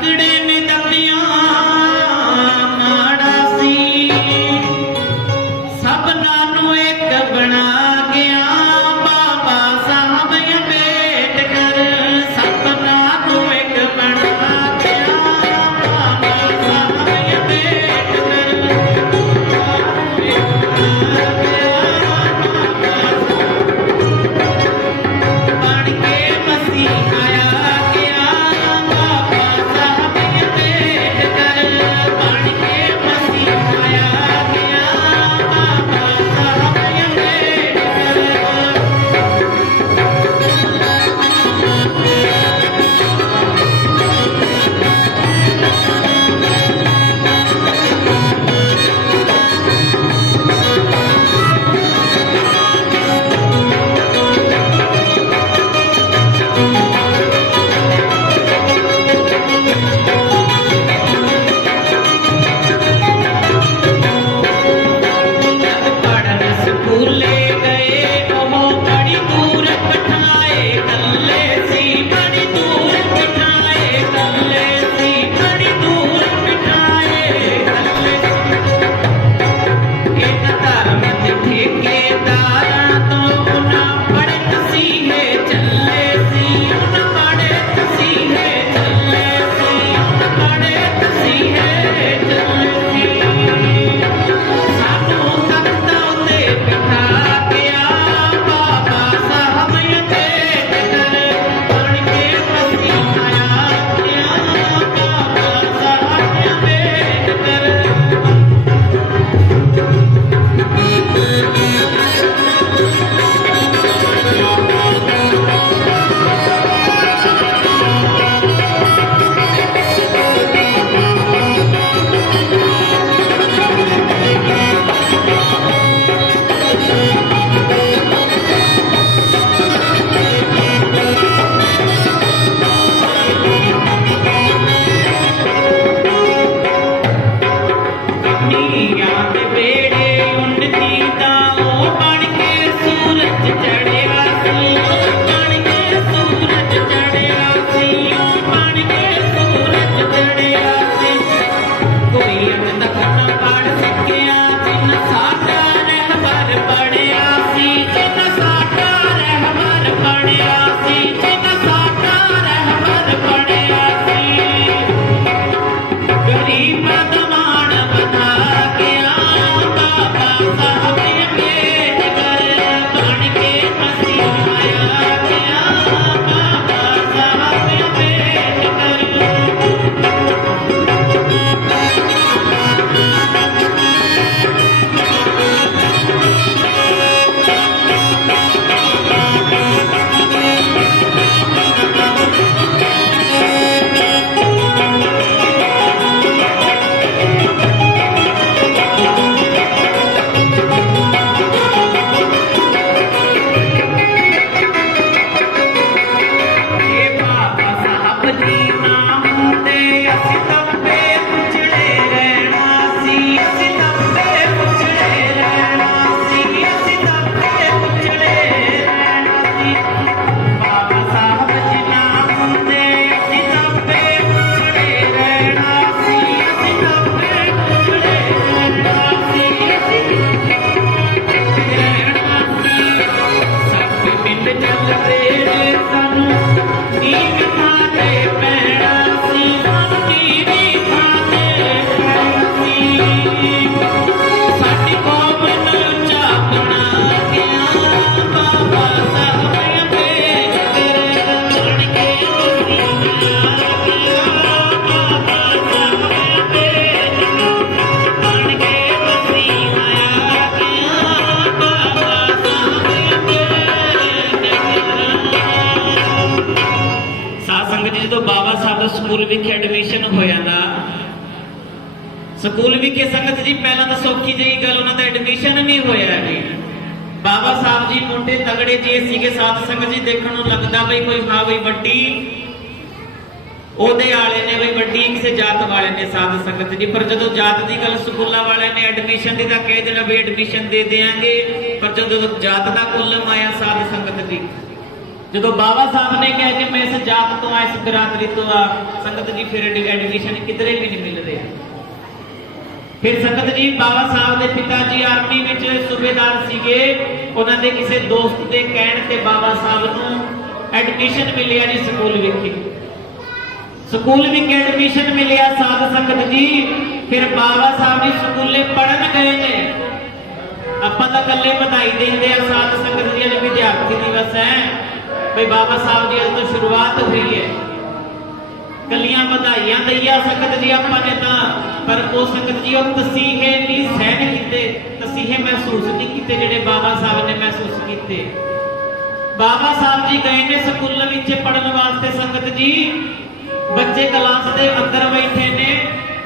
तगड़े ने दबिया माड़ा सी सबना नू एक बना गया बाबा साहब अम्बेडकर सबना नू एक बना गया बाबा साहब अम्बेडकर बन के मसीह आया गया बाबा साहब अम्बेडकर बन के मसीह आया गया बाबा साहब अम्बेडकर जब पढ़न स्कूले गए वो बड़ी दूर बिठाए कल्ले सी बड़ी दूर बिठाए कल्ले सी बड़ी दूर बिठाए कल्ले इन धर्म के ठेकेदारां तो उन्हां बड़े तसीहे चले सी उन बड़े तसीहे चले सी उन बड़े तसीहे चले सी सानू तख्तां ते बिठा गया बाबा साहब अम्बेडकर बन के मसीह आया गया बाबा साहब अम्बेडकर ਨੀਆਂ ਦੇ ਵੇੜੇ ਉੱਡਦੀ ਦਾ ਉਹ ਬਣ ਕੇ ਸੂਰਜ ਚੜਿਆ ਸੀ ਉਹ ਬਣ ਕੇ ਸੂਰਜ ਚੜਿਆ ਸੀ ਉਹ ਬਣ ਕੇ ਸੂਰਜ ਚੜਿਆ ਸੀ ਕੋਈ ਅੰਤ ਤੱਕ ਨਾ ਪੜ ਸਕਿਆ ਜਿਨ ਸਾਡਾ ਰਹਿਬਰ ਬਣਿਆ ਸੀ ਜਿਨ ਸਾਡਾ ਰਹਿਬਰ ਬਣਿਆ ਸੀ ਜਿਨ ਸਾਡਾ ਰਹਿਬਰ ਬਣਿਆ ਸੀ ਗਰੀਬਾਂ ਦਾ ਮਾਣ ਵਧਾ ਗਿਆ ਬਾਬਾ ਸਾਹਿਬ ਅम्बेडकर ਬਣ ਕੇ ਮਸੀਹ ਆਇਆ ਗਿਆ ਬਾਬਾ ਸਾਹਿਬ ਅम्बेडकर ਇਹ ਬਾਬਾ ਸਾਹਿਬ ਜੀ ਨਾ ਹੁੰਦੇ ਅਸੀਂ ਤੱਪੇ ਪੁੱਛੜੇ ਰਹਿਣਾ ਸੀ ਅਸੀਂ ਤੱਪੇ ਪੁੱਛੜੇ ਰਹਿਣਾ ਸੀ ਅਸੀਂ ਤੱਪੇ ਪੁੱਛੜੇ ਰਹਿਣਾ ਸੀ ਬਾਬਾ ਸਾਹਿਬ ਜੀ ਨਾ ਹੁੰਦੇ ਅਸੀਂ ਤੱਪੇ ਪੁੱਛੜੇ ਰਹਿਣਾ ਸੀ ਅਸੀਂ ਤੱਪੇ ਪੁੱਛੜੇ ਰਹਿਣਾ ਸੀ ਅਸੀਂ ਰਹਿਣਾ ਸੀ ਸਾਡੇ ਪਿੰਡ ਚੱਲ ਰਹੇ ਸਾਨੂੰ ਨੀਵੀਂ ਥਾਂ ਤੇ ਪੈਣਾ ਸੀ ਸਾਨੂੰ ਨੀਵੀਂ ਥਾਂ ਤੇ ਪੈਣਾ ਸੀ ਸਾਡੀ ਕੌਮ ਨੂੰ ਉੱਚਾ ਬਣਾ ਗਿਆ ਬਾਬਾ ਸਾਹਿਬ ਅम्बेडकर ਬਣ ਕੇ ਮਸੀਹ ਆਇਆ ਗਿਆ ਬਾਬਾ ਸਾਹਿਬ ਅम्बेडकर ਬਣ ਕੇ ਮਸੀਹ ਆਇਆ ਗਿਆ ਬਾਬਾ ਸਾਹਿਬ ਅम्बेडकर ਸਾਧ ਸੰਗਤ ਜੀ ਜਦੋਂ ਬਾਬਾ ਸਾਹਿਬ ਦਾ ਸਕੂਲ ਵਿਖੇ ਐਡਮਿਸ਼ਨ ਹੋਇਆ ਨਾ ਸਕੂਲ ਵਿਖੇ ਸੰਗਤ ਜੀ ਪਹਿਲਾਂ ਤਾਂ ਸੌਖੀ ਜਿਹੀ ਗੱਲ ਉਹਨਾਂ ਦਾ ਐਡਮਿਸ਼ਨ ਨਹੀਂ ਹੋਇਆ ਜੀ ਬਾਬਾ ਸਾਹਿਬ ਜੀ ਮੁੰਡੇ ਤਗੜੇ ਜੇ ਸੀਗੇ ਸਾਧ ਸੰਗਤ ਜੀ ਦੇਖਣ ਨੂੰ ਲੱਗਦਾ ਬਈ ਕੋਈ ਹਾਂ ਬਈ ਵੱਡੀ ਉਹਦੇ ਵਾਲੇ ਨੇ ਬਈ ਵੱਡੀ ਕਿਸੇ ਜਾਤ ਵਾਲੇ ਨੇ ਸਾਧ ਸੰਗਤ ਜੀ ਪਰ ਜਦੋਂ ਜਾਤ ਦੀ ਗੱਲ ਸਕੂਲਾਂ ਵਾਲਿਆਂ ਨੇ ਐਡਮਿਸ਼ਨ ਦੀ ਤਾਂ ਕਹਿ ਦੇਣਾ ਵੀ ਐਡਮਿਸ਼ਨ ਦੇ ਦੇਾਂਗੇ ਪਰ ਜਦੋਂ ਜਾਤ ਦਾ ਕੁੱਲਮ ਆਇਆ ਸਾਧ ਸੰਗਤ ਜੀ ਜਦੋਂ ਬਾਬਾ ਸਾਹਿਬ ਨੇ ਕਿਹਾ ਕਿ ਮੈਂ ਇਸ ਜਾਤ ਤੋਂ ਆ, ਇਸ ਬਰਾਦਰੀ ਤੋਂ ਆ, ਸੰਗਤ ਜੀ ਫਿਰ ਐਡਮਿਸ਼ਨ ਕਿਧਰੇ ਵੀ ਨਹੀਂ ਮਿਲ ਰਿਹਾ। ਫਿਰ ਸੰਗਤ ਜੀ ਬਾਬਾ ਸਾਹਿਬ ਦੇ ਪਿਤਾ ਜੀ ਆਰਮੀ ਵਿੱਚ ਸੂਬੇਦਾਰ ਸੀਗੇ, ਉਹਨਾਂ ਦੇ ਕਿਸੇ ਦੋਸਤ ਦੇ ਕਹਿਣ ਤੇ ਬਾਬਾ ਸਾਹਿਬ ਨੂੰ ਐਡਮਿਸ਼ਨ ਮਿਲਿਆ ਜੀ ਸਕੂਲ ਵਿਖੇ। ਸਕੂਲ ਵਿੱਚ ਐਡਮਿਸ਼ਨ ਮਿਲਿਆ ਸਾਧ ਸੰਗਤ ਜੀ। ਫਿਰ ਬਾਬਾ ਸਾਹਿਬ ਜੀ ਸਕੂਲੇ ਪੜਨ ਗਏ ਨੇ। ਆਪਾਂ ਤਾਂ ਇਕੱਲੇ ਵਧਾਈ ਦਿੰਦੇ ਆ ਸਾਧ ਸੰਗਤ ਜੀ, ਅੱਜ ਵਿਦਿਆਰਥੀ ਦਿਵਸ ਹੈ ਬਈ ਬਾਬਾ ਸਾਹਿਬ ਦੀ ਅੱਜ ਤੋਂ ਸ਼ੁਰੂਆਤ ਹੋਈ ਹੈ, ਕੱਲੀਆਂ ਵਧਾਈਆਂ ਦਈਆ ਸੰਗਤ ਜੀ ਆਪਾਂ ਨੇ ਤਾਂ, ਪਰ ਉਹ ਸੰਗਤ ਜੀ ਉਹ ਤਸੀਹੇ ਨਹੀਂ ਸਹਿਣ ਕੀਤੇ, ਤਸੀਹੇ ਮਹਿਸੂਸ ਨਹੀਂ ਕੀਤੇ ਜਿਹੜੇ ਬਾਬਾ ਸਾਹਿਬ ਨੇ ਮਹਿਸੂਸ ਕੀਤੇ। ਬਾਬਾ ਸਾਹਿਬ ਜੀ ਗਏ ਨੇ ਸਕੂਲ ਵਿੱਚ ਪੜਨ ਵਾਸਤੇ ਸੰਗਤ ਜੀ। ਬੱਚੇ ਕਲਾਸ ਦੇ ਅੰਦਰ ਬੈਠੇ ਨੇ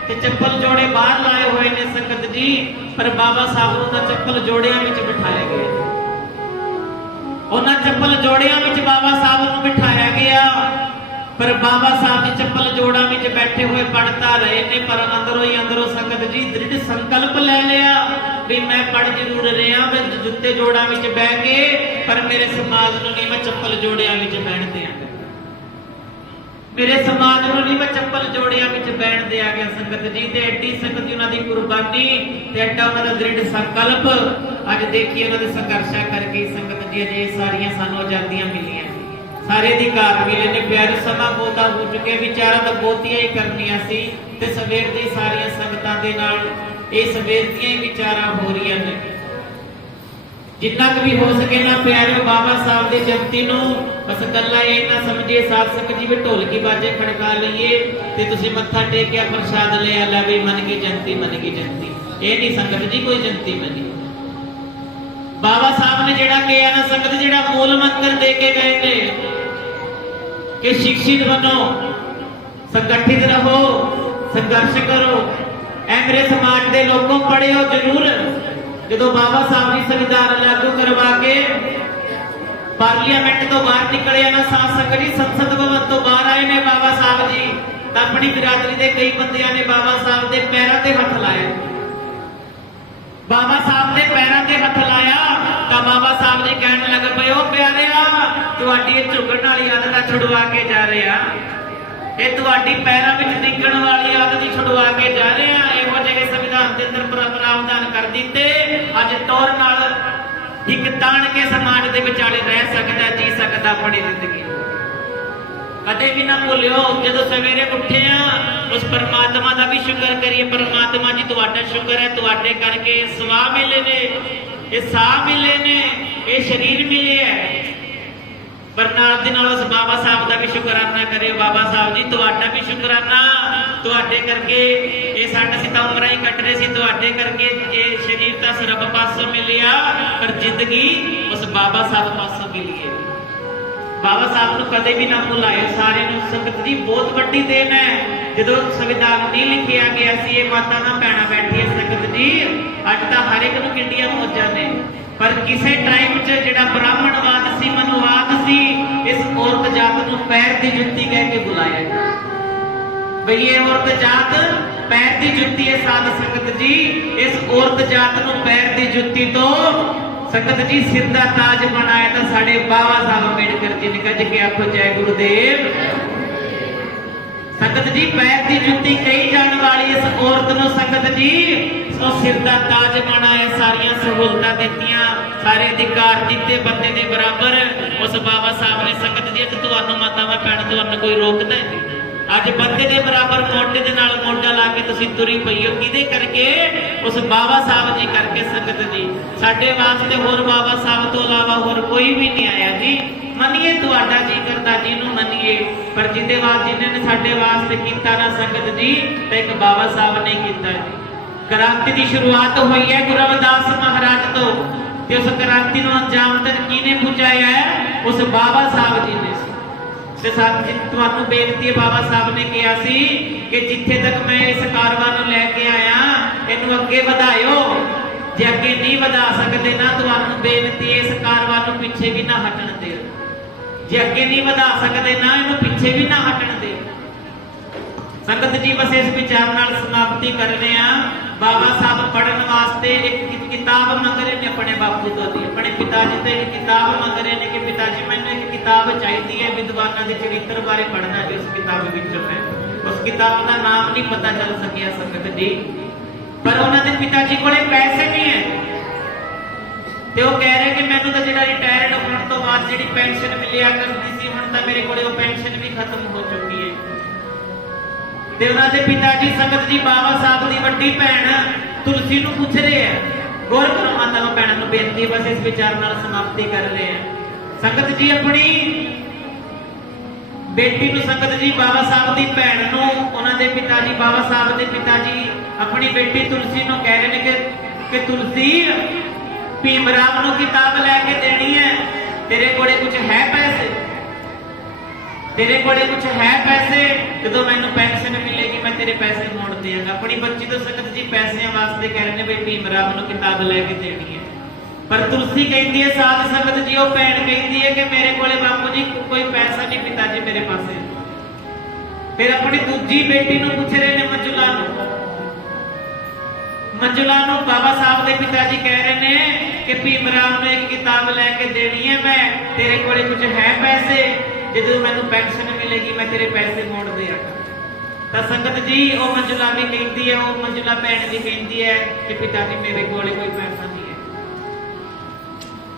ਤੇ ਚੱਪਲ ਜੋੜੇ ਬਾਹਰ ਲਾਏ ਹੋਏ ਨੇ ਸੰਗਤ ਜੀ, ਪਰ ਬਾਬਾ ਸਾਹਿਬ ਨੂੰ ਤਾਂ ਚੱਪਲ ਜੋੜਿਆਂ ਵਿੱਚ ਬਿਠਾਇਆ ਗਿਆ। ਉਹਨਾਂ ਚੱਪਲ ਜੋੜਿਆਂ ਵਿੱਚ ਬਾਬਾ ਸਾਹਿਬ ਨੂੰ ਬਿਠਾਇਆ ਗਿਆ, ਪਰ ਬਾਬਾ ਸਾਹਿਬ ਜੀ ਚੱਪਲ ਜੋੜਾਂ ਵਿੱਚ ਬੈਠੇ ਹੋਏ ਪੜ੍ਹਤਾ ਰਹੇ ਨੇ, ਪਰ ਅੰਦਰੋਂ ਹੀ ਅੰਦਰੋਂ ਸੰਗਤ ਜੀ ਦ੍ਰਿੜ ਸੰਕਲਪ ਲੈ ਲਿਆ ਵੀ ਮੈਂ ਪੜ੍ਹ ਜ਼ਰੂਰ ਰਿਹਾ, ਮੈਂ ਜੁੱਤੇ ਜੋੜਾਂ ਵਿੱਚ ਬਹਿ ਕੇ, ਪਰ ਮੇਰੇ ਸਮਾਜ ਨੂੰ ਨਹੀਂ ਮੈਂ ਚੱਪਲ ਜੋੜਿਆਂ ਵਿੱਚ ਬਹਿਣ ਦਿਆਂਗਾ, ਮੇਰੇ ਸਮਾਜ ਨੂੰ ਨਹੀਂ ਮੈਂ ਚੱਪਲ ਜੋੜਿਆਂ ਵਿੱਚ ਬਹਿਣ ਦਿਆਂਗਾ ਸੰਗਤ ਜੀ। ਤੇ ਐਡੀ ਸੰਗਤ ਜੀ ਉਹਨਾਂ ਦੀ ਕੁਰਬਾਨੀ ਤੇ ਐਡਾ ਉਹਨਾਂ ਦਾ ਦ੍ਰਿੜ ਸੰਕਲਪ, ਅੱਜ ਦੇਖੀਏ ਉਹਨਾਂ ਦੇ ਸੰਘਰਸ਼ਾਂ ਕਰਕੇ ਸੰਗਤ ਜੀ ਅਜੇ ਸਾਰੀਆਂ ਸਾਨੂੰ ਆਜ਼ਾਦੀਆਂ ਮਿਲੀਆਂ, ਸਾਰੇ ਅਧਿਕਾਰ ਮਿਲੇ ਨੇ। ਪਿਆਰੇ ਸਮਾਂ ਬਹੁਤਾ ਹੋ ਚੁੱਕੇ, ਵਿਚਾਰਾਂ ਤਾਂ ਬਹੁਤੀਆਂ ਹੀ ਕਰਨੀਆਂ ਸੀ ਤੇ ਸਵੇਰ ਦੀ ਸਾਰੀਆਂ ਸੰਗਤਾਂ ਦੇ ਨਾਲ ਇਹ ਸਵੇਰ ਦੀਆਂ ਹੀ ਵਿਚਾਰਾਂ ਹੋ ਰਹੀਆਂ ਨੇ। ਜਿੰਨਾ ਕੁ ਵੀ ਹੋ ਸਕੇ ਨਾ ਪਿਆਰਿਓ ਬਾਬਾ ਸਾਹਿਬ ਦੇ ਜਯੰਤੀ ਨੂੰ ਬਸ ਗੱਲਾਂ ਇਹ ਨਾ ਸਮਝੀਏ ਸਾਧ ਸੰਗਤ ਜੀ ਵੀ ਢੋਲਕੀ ਬਾਜੇ ਖੜਕਾ ਲਈਏ ਤੇ ਤੁਸੀਂ ਮੱਥਾ ਟੇਕਿਆ ਪ੍ਰਸ਼ਾਦ ਲਿਆ, ਲੈ ਵੀ ਮੰਨ ਗਈ ਜਯੰਤੀ, ਮੰਨ ਗਈ ਜਯੰਤੀ। ਇਹ ਨਹੀਂ ਸੰਗਤ ਜੀ ਕੋਈ ਜਯੰਤੀ ਮੰਨੀ। ਬਾਬਾ ਸਾਹਿਬ ਨੇ ਜਿਹੜਾ ਕਿਹਾ ਨਾ ਸੰਗਤ, ਜਿਹੜਾ ਮੂਲ ਮੰਤਰ ਦੇ ਕੇ ਗਏ ਨੇ ਕਿ ਸ਼ਿਕਸ਼ਿਤ ਬਣੋ, ਸੰਗਠਿਤ ਰਹੋ, ਸੰਘਰਸ਼ ਕਰੋ। ਐ ਮੇਰੇ ਸਮਾਜ ਦੇ ਲੋਕੋਂ ਪੜ੍ਹਿਓ ਜ਼ਰੂਰ। ਜਦੋਂ ਬਾਬਾ ਸਾਹਿਬ ਜੀ ਸੰਵਿਧਾਨ ਲਾਗੂ ਕਰਵਾ ਕੇ ਪਾਰਲੀਮੈਂਟ ਤੋਂ ਬਾਹਰ ਨਿਕਲਿਆ ਨਾ ਸਾਧ ਸੰਗਤ ਜੀ, ਸੰਸਦ ਭਵਨ ਤੋਂ ਬਾਹਰ ਆਏ ਨੇ ਬਾਬਾ ਸਾਹਿਬ ਜੀ, ਤਾਂ ਆਪਣੀ ਬਿਰਾਦਰੀ ਦੇ ਕਈ ਬੰਦਿਆਂ ਨੇ ਬਾਬਾ ਸਾਹਿਬ ਦੇ ਪੈਰਾਂ ਤੇ ਹੱਥ ਲਾਇਆ। ਬਾਬਾ ਸਾਹਿਬ ਦੇ ਪੈਰਾਂ ਤੇ ਹੱਥ ਲਾਇਆ ਤਾਂ ਬਾਬਾ ਸਾਹਿਬ ਜੀ ਕਹਿਣ ਲੱਗ ਪਏ, ਉਹ ਪਿਆਰਿਆ ਤੁਹਾਡੀ ਇਹ ਝੁਕਣ ਵਾਲੀ ਆਦਤ ਛੁਡਵਾ ਕੇ ਜਾ ਰਹੇ ਆ, ਇਹ ਤੁਹਾਡੀ ਪੈਰਾਂ ਵਿੱਚ ਡਿੱਗਣ ਵਾਲੀ ਆਦਤ ਹੀ ਛੁਡਵਾ ਕੇ ਜਾ ਰਹੇ ਆ। ਇਹੋ ਜਿਹੇ ਸੰਵਿਧਾਨ ਦੇ ਅੰਦਰ ਪ੍ਰਾਵਧਾਨ ਕਰ ਦਿੱਤੇ, ਅੱਜ ਤੌਰ ਨਾਲ ਇੱਕ ਤਾਣ ਕੇ ਸਮਾਜ ਦੇ ਵਿਚਾਲੇ ਰਹਿ ਸਕਦਾ, ਜੀ ਸਕਦਾ ਆਪਣੀ ਜ਼ਿੰਦਗੀ। ਕਦੇ ਵੀ ਨਾ ਭੁੱਲਿਓ ਜਦੋਂ ਸਵੇਰੇ ਉੱਠੇ ਆ ਉਸ ਪਰਮਾਤਮਾ ਦਾ ਵੀ ਸ਼ੁਕਰ ਕਰੀਏ। ਪਰਮਾਤਮਾ ਜੀ ਤੁਹਾਡਾ ਸ਼ੁਕਰ ਹੈ, ਤੁਹਾਡੇ ਕਰਕੇ ਸਵਾਹ ਮਿਲੇ ਨੇ, ਇਹ ਸਾਹ ਮਿਲੇ ਨੇ, ਇਹ ਸਰੀਰ ਮਿਲੇ ਹੈ, ਪਰ ਨਾਲ ਦੇ ਨਾਲ ਉਸ ਬਾਬਾ ਸਾਹਿਬ ਦਾ ਵੀ ਸ਼ੁਕਰਾਨਾ ਕਰਿਓ। ਬਾਬਾ ਸਾਹਿਬ ਜੀ ਤੁਹਾਡਾ ਵੀ ਸ਼ੁਕਰਾਨਾ, ਤੁਹਾਡੇ ਕਰਕੇ ਇਹ ਸਾਡਾ ਅਸੀਂ ਤਾਂ ਉਮਰਾਂ ਹੀ ਕੱਟ ਰਹੇ ਸੀ, ਤੁਹਾਡੇ ਕਰਕੇ ਇਹ ਸਰੀਰ ਤਾਂ ਰੱਬ ਪਾਸੋਂ ਮਿਲਿਆ, ਪਰ ਜ਼ਿੰਦਗੀ ਉਸ ਬਾਬਾ ਸਾਹਿਬ ਪਾਸੋਂ ਮਿਲੀ ਹੈ। ਬਾਬਾ ਸਾਹਿਬ ਨੂੰ ਕਦੇ ਵੀ ਨਾ ਭੁਲਾਇਓ। ਸਾਰਿਆਂ ਨੂੰ ਸੰਗਤ ਜੀ ਬਹੁਤ ਵੱਡੀ ਦੇਣ ਹੈ। ਜਦੋਂ ਸੰਵਿਧਾਨ ਨਹੀਂ ਲਿਖਿਆ ਗਿਆ ਸੀ, ਇਹ ਮਾਤਾ ਨਾ ਭੈਣਾਂ ਬੈਠੀਆਂ ਸੰਗਤ ਜੀ, ਅੱਜ ਤਾਂ ਹਰ ਇੱਕ ਨੂੰ ਕਿੰਡੀਆਂ ਮੌਜਾਂ ਨੇ, ਪਰ ਕਿਸੇ ਟਾਈਮ 'ਚ ਜਿਹੜਾ ਬ੍ਰਾਹਮਣਵਾਦ ਸੀ, ਮਨੁਵਾਦ ਸੀ, ਇਸ ਔਰਤ ਜਾਤ ਨੂੰ ਪੈਰ ਦੀ ਜੁੱਤੀ ਕਹਿ ਕੇ ਬੁਲਾਇਆ ਬਈ ਇਹ ਔਰਤ ਜਾਤ ਪੈਰ ਦੀ ਜੁੱਤੀ ਹੈ। ਸਾਧ ਸੰਗਤ ਜੀ ਇਸ ਔਰਤ ਜਾਤ ਨੂੰ ਪੈਰ ਦੀ ਜੁੱਤੀ ਤੋਂ ਸੰਗਤ ਜੀ ਸਿਰ ਦਾ ਤਾਜ ਬਣਾਇਆ ਤਾਂ ਸਾਡੇ ਬਾਬਾ ਸਾਹਿਬ ਅੰਬੇਡਕਰ ਜੀ ਨੇ। ਗੱਜ ਕੇ ਆਖੋ ਜੈ ਗੁਰੂਦੇਵ। ਸੰਗਤ ਜੀ ਪੈਰ ਦੀ ਜੁੱਤੀ ਕਹੀ ਜਾਣ ਵਾਲੀ ਇਸ ਔਰਤ ਨੂੰ ਸੰਗਤ ਜੀ ਸੋ ਸਿਰ ਦਾ ਤਾਜ ਬਣਾਇਆ, ਸਾਰੀਆਂ ਸਹੂਲਤਾਂ ਦਿੱਤੀਆਂ, ਸਾਰੇ ਅਧਿਕਾਰ ਦਿੱਤੇ ਬੰਦੇ ਦੇ ਬਰਾਬਰ। ਉਸ ਬਾਬਾ ਸਾਹਿਬ ਨੇ ਸੰਗਤ ਜੀ ਤੁਹਾਨੂੰ ਮਾਤਾਵਾਂ ਭੈਣ ਤੁਹਾਨੂੰ ਕੋਈ ਰੋਕਦਾ ਹੈ? ਅੱਜ ਬੰਦੇ ਦੇ ਬਰਾਬਰ ਮੋਢੇ ਦੇ ਨਾਲ ਮੋਢਾ ਲਾ ਕੇ ਤੁਸੀਂ ਤੁਰੀ ਪਈ ਹੋ, ਕਿਹਦੇ ਕਰਕੇ? ਉਸ ਬਾਬਾ ਸਾਹਿਬ ਜੀ ਕਰਕੇ ਸੰਗਤ ਜੀ। ਸਾਡੇ ਵਾਸਤੇ ਹੋਰ ਬਾਬਾ ਸਾਹਿਬ ਤੋਂ ਇਲਾਵਾ ਹੋਰ ਕੋਈ ਵੀ ਨਹੀਂ ਆਇਆ ਜੀ। ਮੰਨੀਏ ਤੁਹਾਡਾ ਜੀ ਕਰਦਾ ਜਿਹਨੂੰ ਮੰਨੀਏ, ਪਰ ਜਿਹਦੇ ਵਾਸਤੇ ਜਿਹਨੇ ਸਾਡੇ ਵਾਸਤੇ ਕੀਤਾ ਨਾ ਸੰਗਤ ਜੀ, ਤਾਂ ਇੱਕ ਬਾਬਾ ਸਾਹਿਬ ਨੇ ਕੀਤਾ ਜੀ। ਕ੍ਰਾਂਤੀ ਦੀ ਸ਼ੁਰੂਆਤ ਹੋਈ ਹੈ ਗੁਰੂ ਰਵਿਦਾਸ ਮਹਾਰਾਜ ਤੋਂ, ਤੇ ਉਸ ਕ੍ਰਾਂਤੀ ਨੂੰ ਅੰਜਾਮ ਤੱਕ ਕਿਹਨੇ ਪਹੁੰਚਾਇਆ ਹੈ? ਉਸ ਬਾਬਾ ਸਾਹਿਬ ਜੀ ਨੇ। ਤੇ ਸਾਥੀ ਤੁਹਾਨੂੰ ਬੇਨਤੀ ਹੈ, ਬਾਬਾ ਸਾਹਿਬ ਨੇ ਕਿਹਾ ਸੀ ਕਿ ਜਿੱਥੇ ਤੱਕ ਮੈਂ ਇਸ ਕਾਰਵਾਂ ਨੂੰ ਲੈ ਕੇ ਆਇਆ ਇਹਨੂੰ ਅੱਗੇ ਵਧਾਇਓ, ਜੇ ਅੱਗੇ ਨਹੀਂ ਵਧਾ ਸਕਦੇ ਨਾ ਤੁਹਾਨੂੰ ਬੇਨਤੀ ਹੈ ਇਸ ਕਾਰਵਾਂ ਨੂੰ ਪਿੱਛੇ ਵੀ ਨਾ ਹਟਣ ਦਿਓ। ਜੇ ਅੱਗੇ ਨਹੀਂ ਵਧਾ ਸਕਦੇ ਨਾ ਇਹਨੂੰ ਪਿੱਛੇ ਵੀ ਨਾ ਹਟਣ ਦਿਓ। ਸੰਗਤ ਜੀ ਬਸ ਇਸ ਵਿਚਾਰ ਨਾਲ ਸਮਾਪਤੀ ਕਰਦੇ ਆ। ਬਾਬਾ ਸਾਹਿਬ ਪੜ੍ਹਨ ਵਾਸਤੇ ਇੱਕ ਕਿਤਾਬ ਮੰਗ ਰਹੇ ਨੇ ਆਪਣੇ ਬਾਪੂ ਤੋਂ ਦੀ, ਆਪਣੇ ਪਿਤਾ ਜੀ ਤੋਂ ਇੱਕ ਕਿਤਾਬ ਮੰਗ ਰਹੇ ਨੇ ਕਿ ਪਿਤਾ ਜੀ ਮੈਨੂੰ ਇੱਕ किताब चाहिए है विद्वानों के चरित्र बारे पढ़ना जी। उस किताब विचों है, उस किताब का नाम नहीं पता चल सकिया संगत जी। पर उन्होंने पिता जी को पैसे नहीं है, तो वो कह रहे कि मैंने तो जो रिटायर्ड होने तो बाद जी पेंशन मिलिया करती सी, हुण तो मेरे को पेंशन भी खत्म हो चुकी है। ते उन्होंने पिता जी संगत जी बाबा साहब की वड्डी भैन तुलसी नूं पुछ रहे हैं। गौर करो मातावां भैणां नूं बेनती, बस इस विचार नाल समाप्ति कर रहे हैं। संगत जी अपनी बेटी नूं संगत जी बाबा साहब की भैन नूं उन्होंने पिता जी बाबा साहब के पिता जी अपनी बेटी तुलसी नूं कह रहे हैं कि तुलसी भीम राव नूं किताब लैके देनी है, तेरे कोले कुछ है पैसे, तेरे कोले कुछ है पैसे, जो मैनू पेंशन मिलेगी मैं तेरे पैसे मोड़ देंगा। अपनी बच्ची तो संगत जी पैसों वास्ते कह रहे हैं भाई भीम राव नूं किताब लैके देनी है। पर तुलसी कहती है साध संगत जी, वो भैन कहती है कि मेरे कोले बापू जी कोई पैसा नहीं पिता जी मेरे पास। फिर अपनी दूजी बेटी नूं पुछ रहे ने मंजुला नूं, मंजुला नूं बाबा साहब के पिता जी कह रहे हैं कि भीम राव ने एक किताब लैके देनी है, मैं तेरे कोले कुछ है पैसे, जो मैनू पेंशन मिलेगी मैं तेरे पैसे मोड़ देंगा। तो संगत जी वो मंजुला भी कहती है, वो मंजुला भैन भी कहती है कि पिता जी मेरे कोले कोई पैसा नहीं है।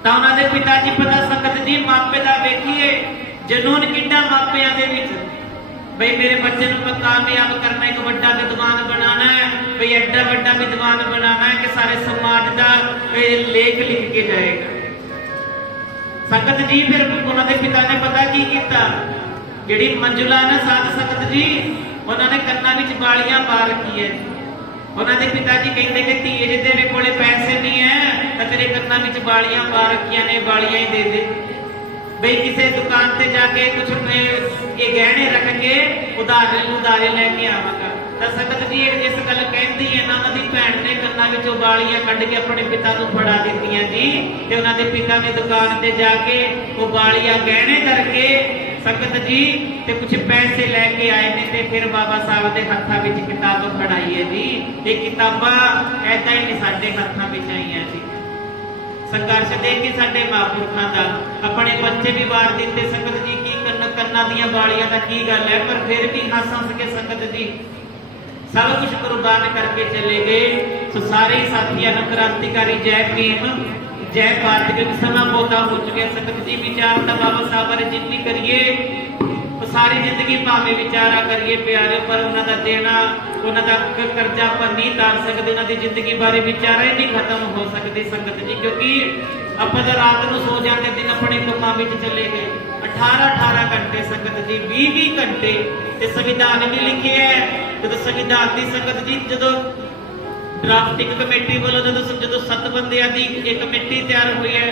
तो उन्होंने पिता जी पता संगत जी मापे का वेखिए जनून किड्डा मापिया दे विच, भाई मेरे बच्चे को मैं कामयाब करना, एक बड़ा विद्वान बनाना है, भाई एडा बड़ा विद्वान बनाना है कि सारे समाज का लेख लिख के जाएगा। संगत जी फिर उन्होंने पिता ने पता की किया, जी मंजुला ने साध संगत जी उन्होंने कन्ना विच बालियां पा रखी है। उन्होंने पिता जी कहते कि धीए जे तेरे कोले पैसे नहीं है तो तेरे कन्ना विच बालियां पा रखियां ने, बालियां ही दे दे, भाई किसी दुकान से जाके कुछ ये गहने रख के उधारे लैके आवांगा। तो संगत जी इस गल कहती है ना, उन्होंने भैन ने कन्ना विचों बालियां कढ के अपने पिता को फड़ा दित्तियां जी, ते उन्होंने पिता ने दुकान से जाके वो बालियां गहने करके संगत जी ते कुछ पैसे लैके आए ने, ते फिर बाबा साहब के हत्थां विच किताब फड़ाई है जी। ये किताबां ऐदा ही नहीं साडे हत्थां विच आईयां जी। संघर्ष देख के साडे महापुरखां दा अपने बच्चे भी वार दिते संगत जी, की कन्ना दियां बालियां दा की गल है, पर फिर भी हंस के संगत जी सब कुछ कुर्बान करके चले गए। सो सारे ही साथियों क्रांतिकारी जय भीम जय भारत, क्योंकि समा बहुता हो चुके संगत जी। विचार तो बाबा साहब बारे जितनी करिए तो सारी जिंदगी भावे विचारा करिए प्यारे, पर उन्होंने देना उन्होंने कर्जा पर नहीं तार सकते, उन्होंने जिंदगी बारे विचारा ही नहीं खत्म हो सकते संगत जी। क्योंकि आप रात को सो जाते दिन अपने कामों में चले गए 18-18 घंटे संगत जी, 20-20 घंटे। संविधान भी लिखे है, जो संविधान की संगत जी जो ड्राफ्टिंग कमेटी वालों जो 7 बंदियां की एक कमेटी तैयार हुई है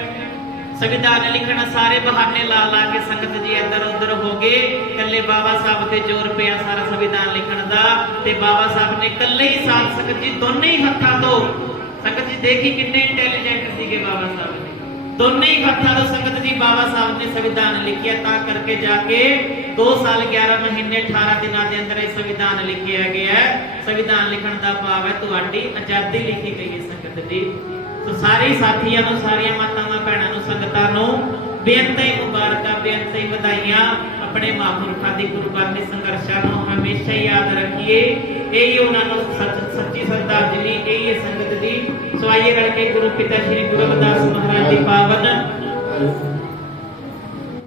संविधान लिखना, सारे बहाने ला ला के संगत जी इधर उधर हो गए, कल्ले बाबा साहब से जोर पिया सारा संविधान लिखण दा, ते बाबा साहब ने कल्ले ही साथ संगत जी दोनों ही हत्थां तो संगत जी देखी कितने इंटैलीजेंट सीगे बाबा साहब ने, दोनों ही हत्थां तो संगत जी बाबा साहब ने संविधान लिखिया, ता करके जाके 2 साल 11 महीने 18 दिनों के अंदर संविधान लिखिया गया है। संविधान लिखण का भाव है तुहाडी आजादी लिखी गई है संगत जी। तो सारे साथियों को, सारिया मातावां भैणां संगतां नूं बेनती मुबारकां, बेनती बधाइयां। अपने महापुरखां दी कुर्बानी संघर्षां नूं हमेशा ही याद रखिए, यही उन्होंने सच्ची श्रद्धांजलि यही है संगत जी। सो आइए रल के गुरु पिता श्री गुरु रविदास महाराज की पावन